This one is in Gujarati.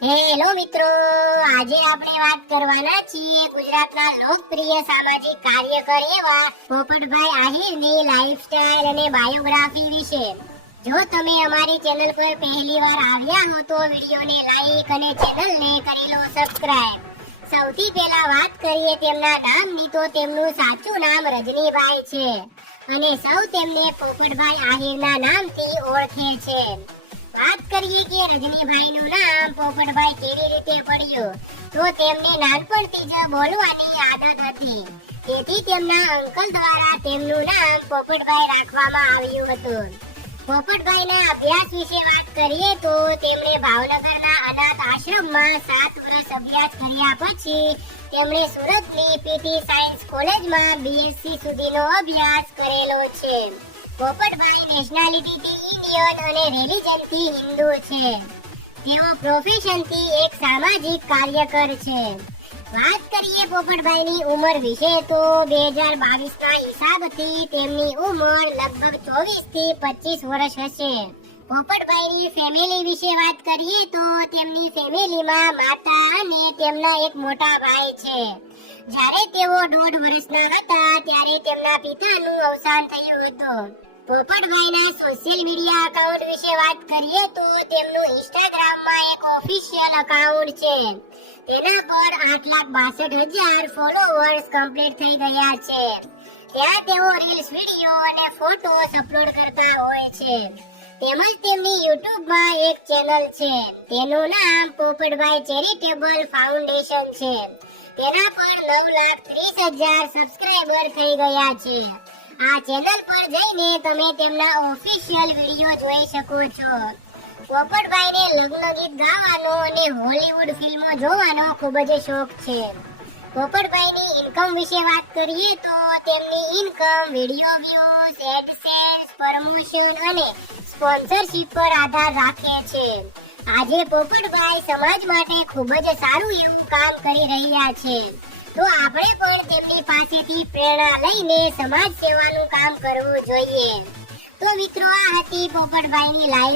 હેલો મિત્રો, આજે આપણે વાત કરવાના છીએ ગુજરાતના લોકપ્રિય સામાજિક કાર્યકર એવા પોપટભાઈ આહિરની લાઈફસ્ટાઈલ અને બાયોગ્રાફી વિશે. જો તમે અમારી ચેનલ પર પહેલીવાર આવ્યા હો તો વિડીયોને લાઈક અને ચેનલને કરી લો સબસ્ક્રાઇબ. સૌથી પહેલા વાત કરીએ તેમના નામની તો તેમનું સાચું નામ રજનીભાઈ છે અને સૌ તેમને પોપટભાઈ આહિરના નામથી ઓળખે છે. વાત કરીએ કે રજનીભાઈનું નામ પોપટભાઈ કેવી રીતે પડ્યું, તો તેમને નાનપણથી જ બોલવાની આદત હતી. તેથી તેમના અંકલ દ્વારા તેમનું નામ પોપટભાઈ રાખવામાં આવ્યું હતું. પોપટભાઈના અભ્યાસ વિશે વાત કરીએ તો તેમણે ભાવનગરના અનાથ આશ્રમમાં 7 વર્ષ અભ્યાસ કર્યા પછી તેમણે સુરતની પીટી સાયન્સ કોલેજમાં બીએસસી સુધીનો અભ્યાસ કરેલો છે. પોપટભાઈ નેશનાલિટીથી ઇન્ડિયન અને રિલિજનથી હિન્દુ છે. તેઓ પ્રોફેશનથી એક સામાજિક કાર્યકર છે. વાત કરીએ પોપટભાઈની ઉંમર વિશે તો 2022ના હિસાબથી તેમની ઉંમર લગભગ 24 થી 25 વર્ષ હશે. પોપટભાઈની ફેમિલી વિશે વાત કરીએ તો તેમની ફેમિલીમાં માતા અને તેમના એક મોટા ભાઈ છે. જ્યારે તેઓ 1.5 વર્ષના હતા ત્યારે તેમના પિતાનું અવસાન થયું હતું. પોપટભાઈના સોશિયલ મીડિયા એકાઉન્ટ વિશે વાત કરીએ તો તેમનું ઇન્સ્ટાગ્રામમાં એક ઓફિશિયલ એકાઉન્ટ છે. તેના પર 8,62,000 ફોલોઅર્સ કમ્પ્લીટ થઈ ગયા છે. ત્યાં તેઓ રીલ્સ, વિડીયો અને ફોટોસ અપલોડ કરતા હોય છે. તેમજ તેમની યુટ્યુબમાં એક ચેનલ છે. તેનું નામ પોપટભાઈ ચેરિટેબલ ફાઉન્ડેશન છે. તેના પર 9,30,000 સબસ્ક્રાઇબર થઈ ગયા છે. આ ચેનલ પર જઈને તમે તેમના ઓફિશિયલ વિડીયો જોઈ શકો છો. પોપટભાઈને લગ્ન ગીત ગાવાનો અને હોલીવુડ ફિલ્મો જોવાનો ખૂબ જ શોખ છે. પોપટભાઈની ઇન્કમ વિશે વાત કરીએ તો તેમની income video views, AdSense, promotion અને સ્પોન્સરશિપ પર આધાર રાખે છે. આજે પોપટભાઈ સમાજ માટે ખૂબ જ સારું એવું કામ કરી રહ્યા છે. તો આપણે પણ તેમની પાસેથી પ્રેરણા લઈને સમાજ સેવાનું કામ કરવું જોઈએ. તો મિત્રો, આ હતી પોપટભાઈની લાઈફ.